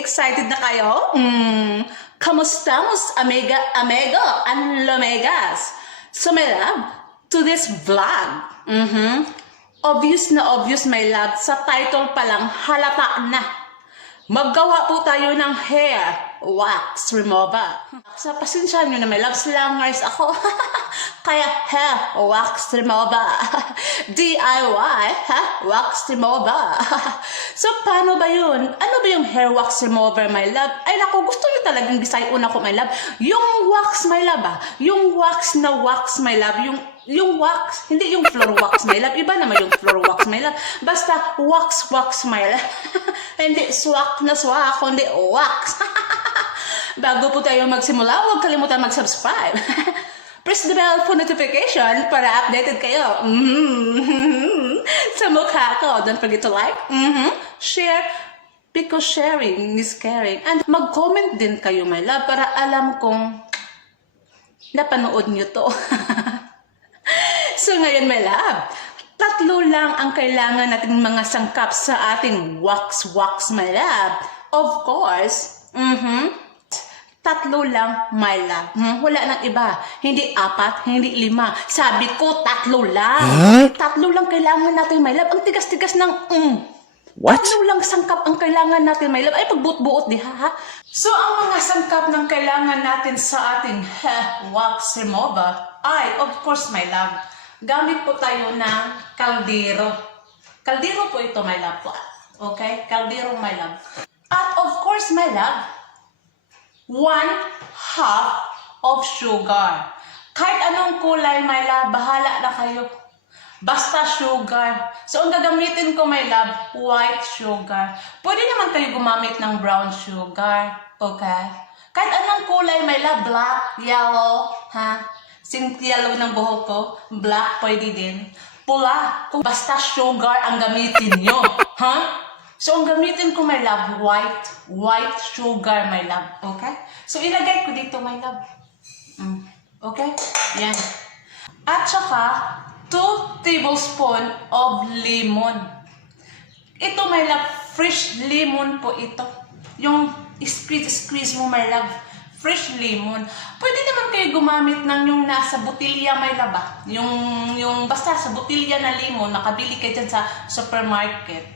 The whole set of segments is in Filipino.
Excited na kayo? Kamustamos, amiga, amigo, and lomegas? So, my love, to this vlog, obvious na obvious, my love, sa title pa lang, halata na. Maggawa po tayo ng hair wax remover. Sa pasensya nyo na, my love, slangers ako. Kaya hair wax remover. DIY, wax remover. So, paano ba yun? Ano ba yung hair wax remover, my love? Ay, naku, gusto nyo talagang Bisaya una ko, my love. Yung wax, my love, yung wax na wax, my love. Yung wax, hindi yung floor wax, my love. Iba naman yung floor wax, my love. Basta wax, my love. Hindi swak na swak, kundi wax. Bago po tayo magsimula, huwag kalimutan mag-subscribe. Press the bell for notification para updated kayo. Sa mukha ko. Don't forget to like, share, because sharing is caring. And mag-comment din kayo, my love, para alam kong napanood nyo to. So ngayon, my love, tatlo lang ang kailangan nating mga sangkap sa ating wax, my love. Of course, tatlo lang, my love. Wala nang iba. Hindi apat, hindi lima. Sabi ko, tatlo lang. Tatlo lang kailangan natin, my love. Ang tigas-tigas ng What? Tatlo lang sangkap ang kailangan natin, my love. Ay, pagbuot-buot di ha? So, ang mga sangkap ng kailangan natin sa ating wax remover ay, of course, my love, gamit po tayo ng kaldero. Kaldero po ito, my love. Okay? Kaldero, my love. At of course, my love, 1/2 of sugar. Kahit anong kulay, my love, bahala na kayo. Basta sugar. So, ang gagamitin ko, my love, white sugar. Pwede naman kayo gumamit ng brown sugar. Okay? Kahit anong kulay, my love, black, yellow, Sing yellow ng buhok ko, black pwede din. Pula, kung basta sugar ang gamitin nyo. So, ang gamitin ko, my love, white sugar, my love. Okay? So, ilagay ko dito, my love. Okay? Yan. At saka, 2 tablespoons of lemon. Ito, my love, fresh lemon po ito. Yung squeeze mo, my love. Fresh lemon. Pwede naman kayo gumamit ng yung nasa botilya, my love. Yung basta sa botilya na lemon, nakabili kayo dyan sa supermarket.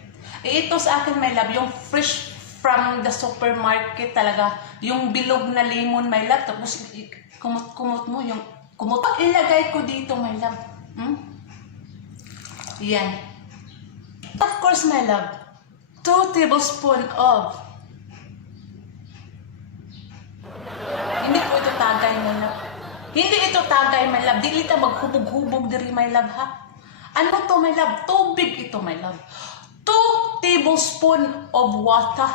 Ito sa akin, my love, yung fresh from the supermarket talaga. Yung bilog na lemon, my love. Tapos, kumot mo, yung kumot. Ilagay ko dito, my love. Yan. Of course, my love, 2 tablespoons of. Hindi po ito tagay, my love. Hindi ito tagay, my love. Dili ta maghubog-hubog diri, my love, ha? Ano to, my love? Tubig ito, my love. 2 tablespoons of water.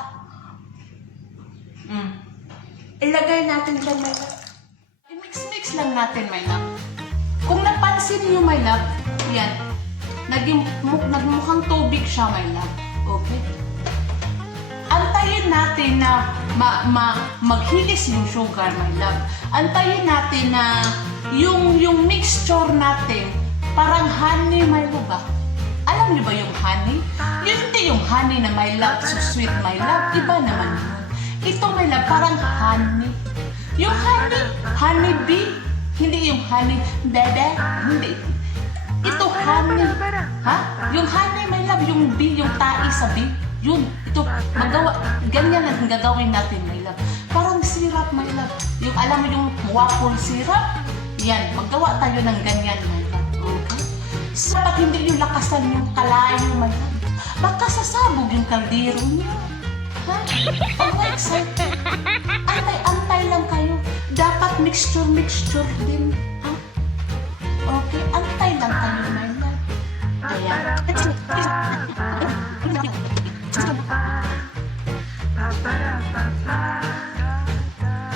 Ilagay natin dyan, my love. I-mix-mix lang natin, my love. Kung napansin niyo, my love, yan. Nagmukhang tubig siya, my love. Okay? Antayin natin na maghilis yung sugar, my love. Antayin natin na yung mixture natin parang honey, my love. Alam niyo ba yung honey? Yun hindi yung honey na my love, so sweet, my love. Iba naman yun. Ito, my love, parang honey. Yung honey bee. Hindi yung honey bebe. Hindi. Ito honey. Yung honey, my love, yung bee, yung tae sa bee. Yun. Ito, ganyan ang gagawin natin, my love. Parang syrup, my love. Yung, alam mo yung waffle syrup? Yan. Maggawa tayo ng ganyan, my love. Okay? So, pag hindi yung lakasan yung kalain, my love, baka sasabog yung kaldero niyo. Pag excited. Antay lang kayo. Dapat mixture din. Okay? Antay lang kayo, my love. Ayan.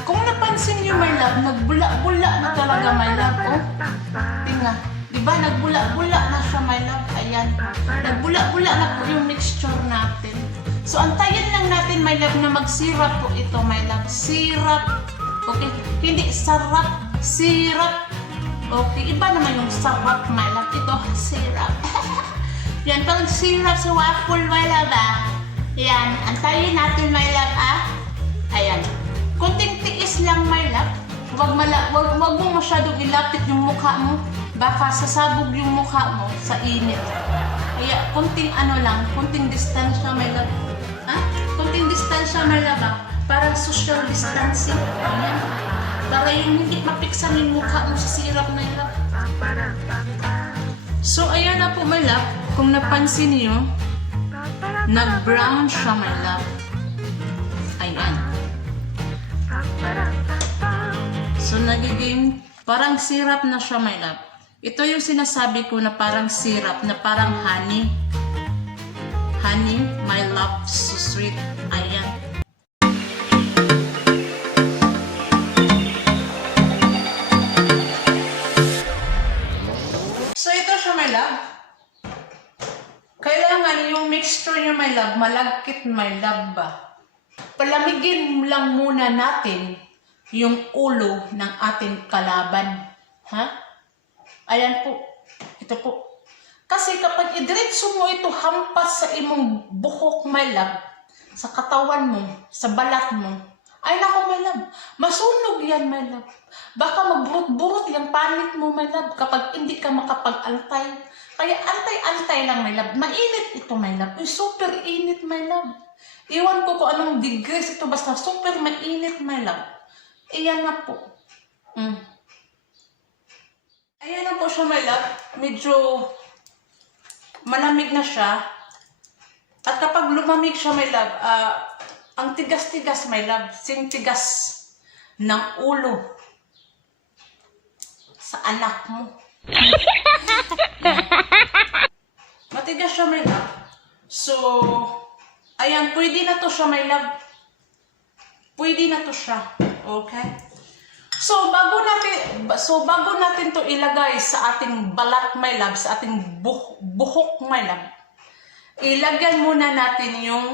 Kung napansin niyo, my love, nagbula-bula na talaga, my love. Tingnan. Diba, nagbula-bula na siya, my love. Ayan. Nagbula-bula na po yung mixture natin. So, antayin lang natin, my love, na mag-syrup po ito, my love. Syrup. Okay? Hindi sarap. Syrup. Okay? Iba naman yung sarap, my love. Ito, syrup. Yan, parang syrup sa waffle, my love, Ayan, antayin natin, my love, ah. Ayan. Kunting tiis lang, my love. Wag mo masyadong ilapit yung mukha mo. Baka sasabog yung mukha mo sa init. Kaya, kunting ano lang, kunting distansya, my love. Ha? Kunting distansya, my love, ah. Parang social distancing. Ayan. Para yung hindi mapiksan yung mukha mo sa sirap, my love. So, ayan na po, my love. Kung napansin niyo, nag-brown siya, my love. Ayan. So, nagiging parang syrup na siya, my love. Ito yung sinasabi ko na parang syrup, na parang honey. Honey, my love, so sweet. Ayan. So, ito siya, my love. Kailangan yung mixture nyo, my love, malagkit, my love ba? Palamigin lang muna natin yung ulo ng ating kalaban. Ha? Ayan po. Ito po. Kasi kapag idiretso mo ito hampas sa imong buhok, my love, sa katawan mo, sa balat mo, ay nako, my love, masunog yan, my love. Baka magburot-burot yung panit mo, my love, kapag hindi ka makapag-antay. Kaya antay-antay lang, my love. Mainit ito, my love. Uy, super init, my love. Iwan ko kung anong degrees ito, basta super mainit, my love. Iyan na po. Ayan na po siya, my love. Medyo malamig na siya. At kapag lumamig siya, my love, ang tigas-tigas, my love, sing tigas ng ulo sa anak mo. Matigas siya, my love. So, ayan, pwede na to siya, my love. Pwede na to siya. Okay? So, bago natin to ilagay sa ating balat, my love, sa ating buhok, my love, ilagyan muna natin yung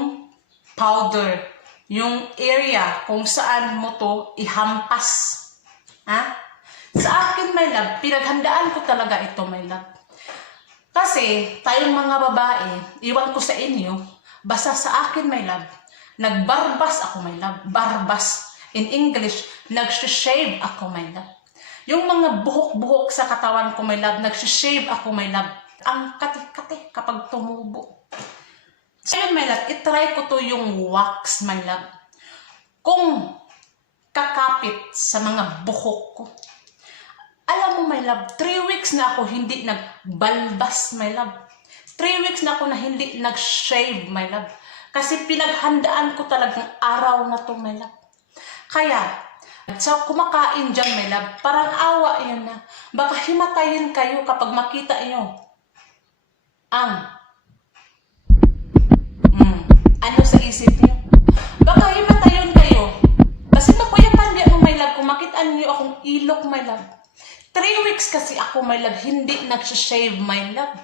powder, yung area kung saan mo to ihampas. Ha? Sa akin, my love, pinaghandaan ko talaga ito, my love. Kasi, tayong mga babae, iwan ko sa inyo, basta sa akin, my love, nagbarbas ako, my love. Barbas. In English, nag-shave ako, my love. Yung mga buhok-buhok sa katawan ko, my love, nag-shave ako, my love. Ang kati-kati kapag tumubo. So, yun, my love, itry ko to yung wax, my love. Kung kakapit sa mga buhok ko. Alam mo, my love, 3 weeks na ako hindi nagbalbas, my love. 3 weeks na ako na hindi nag-shave, my love. Kasi pinaghandaan ko talagang araw na to, my love. Kaya, so kumakain dyan, my love, parang awa yun na. Baka himatayin kayo kapag makita nyo ang ano sa isip nyo. Baka himatayin kayo. Kasi makuyapan niya mo, my love, kung makita nyo akong ilok, my love. 3 weeks kasi ako, my love, hindi nagsishave, my love.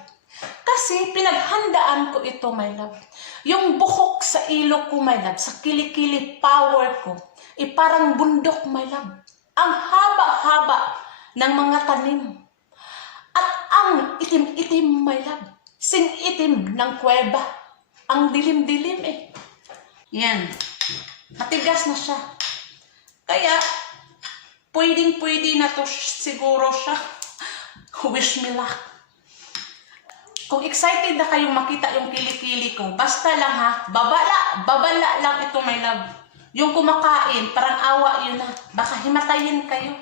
Kasi pinaghandaan ko ito, my love. Yung buhok sa ilok ko, my love, sa kilikili power ko, parang bundok, my love. Ang haba-haba ng mga tanim. At ang itim-itim, my love. Sing-itim ng kuweba. Ang dilim-dilim eh. Yan. Matigas na siya. Kaya, pwedeng-pwede na to siguro siya. Wish me luck. Kung excited na kayong makita yung kilikili ko, basta lang ha, babala lang ito, my love. Yung kumakain, parang awa yun na. Baka himatayin kayo.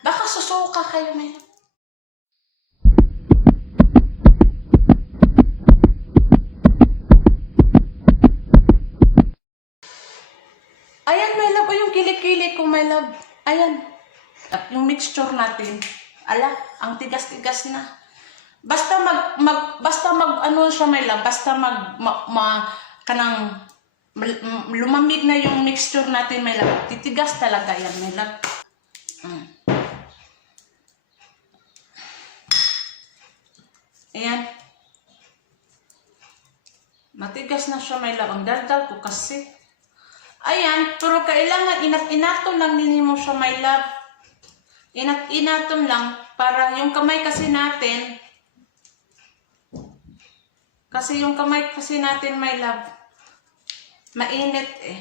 Baka susuka kayo, my love. Ayan, my love, o yung kilikili ko, my love. Ayan. Yung mixture natin. Ala, ang tigas-tigas na. Basta ano siya, my love, basta kanang lumamig na yung mixture natin, my love. Titigas talaga yan, my love. Ayan. Matigas na siya, my love. Ang daldal ko kasi. Ayan, pero kailangan inat-inaton lang ninyo mo siya, my love. Inat-inaton lang para yung kamay kasi natin, my love, Mainit eh.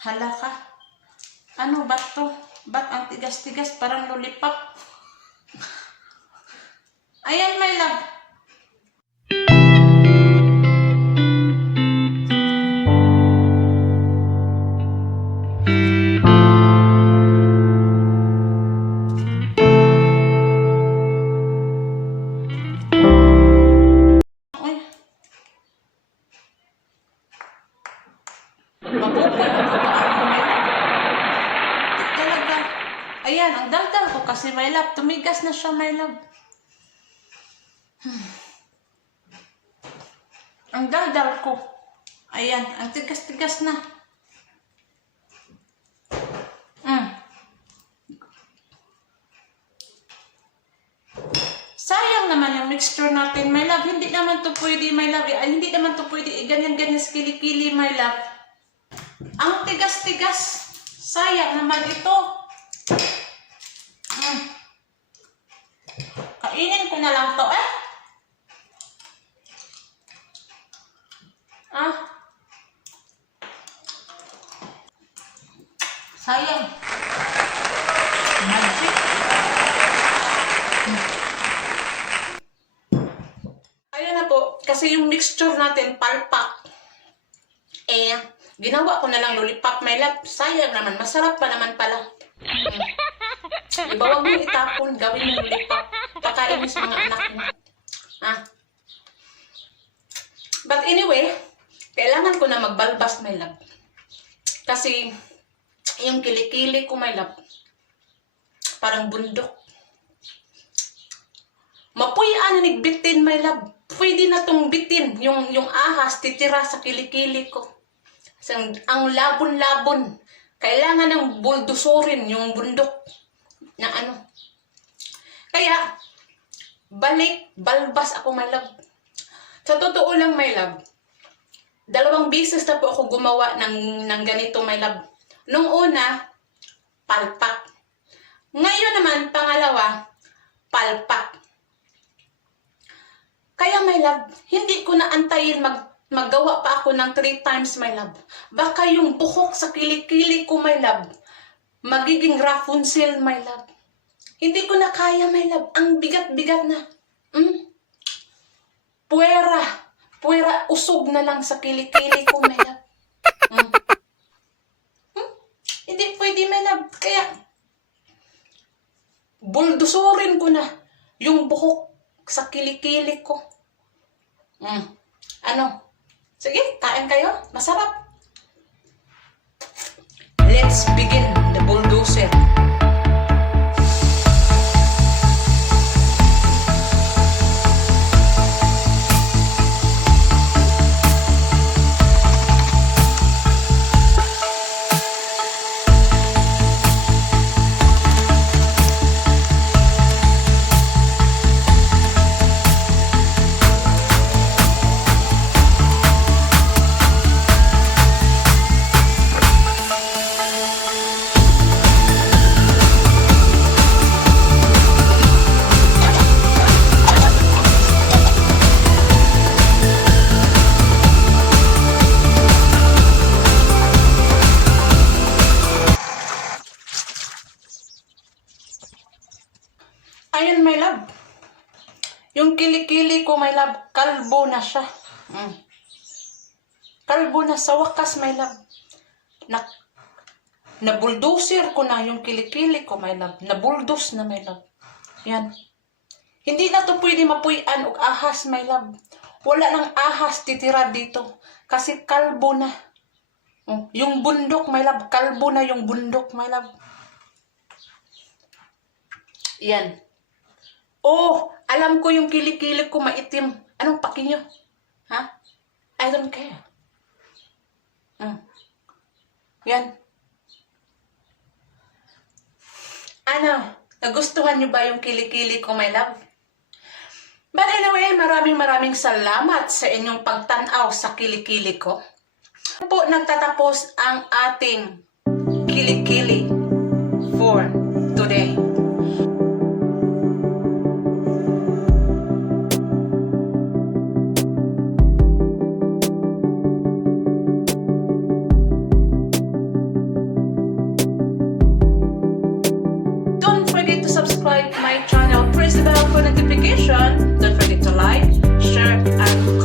Hala ka. Ano ba to? Ba't ang tigas-tigas? Parang lollipop. Ayan, my love. Uy. Mabuhay na ba ako, my love? Talaga. Ayan, ang daldal ko kasi, my love. Tumigas na siya, my love. Ang daldal ko. Ayan, ang tigas-tigas na. Sayang naman yung mixture natin, my love. Hindi naman to pwede, my love. Ay, hindi naman to pwede. Ganyan-ganyan sa kilikili, my love. Ang tigas-tigas. Sayang naman ito. Kainin ko na lang to, eh. Sayang. Magic. Ayan na po. Kasi yung mixture natin, palpak. Eh, ginawa ko na lang lollipop, my love. Sayang naman. Masarap pa naman pala. Diba, huwag mo itapon. Gawin yung lollipop. Pakain mo sa mga anak mo. But anyway, kailangan ko na magbalbas, my love. Kasi, yung kilikili ko, my love, parang bundok. Mapuyan na nigbitin, my love. Pwede na tong bitin. Yung ahas, titira sa kilikili ko. Ang labon-labon. Kailangan ng buldusorin yung bundok na ano. Kaya, balbas ako, my love. Sa totoo lang, my love, 2 beses na po ako gumawa ng ganito, my love. Nung una, palpak. Ngayon naman, pangalawa, palpak. Kaya, my love, hindi ko na antayin maggawa pa ako ng 3 times, my love. Baka yung buhok sa kilikili ko, my love, magiging Rapunzel, my love. Hindi ko na kaya, my love. Ang bigat-bigat na. Puwera, usog na lang sa kilikili ko, my love. Hindi pwede, my love. Kaya, buldusurin ko na yung buhok sa kilikili ko. Ano? Sige, kain kayo. Masarap. Let's begin the bulldozer. Ayun, my love. Yung kilikili ko, my love, kalbo na siya. Kalbo na sa wakas, my love. Na-bulldozer ko na yung kilikili ko, my love. Na-bulldoze na, my love. Yan. Hindi na to pwede mapuyan o ahas, my love. Wala nang ahas titira dito. Kasi kalbo na. Yung bundok, my love. Kalbo na yung bundok, my love. Yan. Oh, alam ko yung kilikili ko maitim. Anong paki nyo? Ha? I don't care. Yan. Ano? Nagustuhan nyo ba yung kilikili ko, my love? But anyway, maraming salamat sa inyong pagtanaw sa kilikili ko. Po nagtatapos ang ating kilikili for today. notification. Don't forget to like, share, and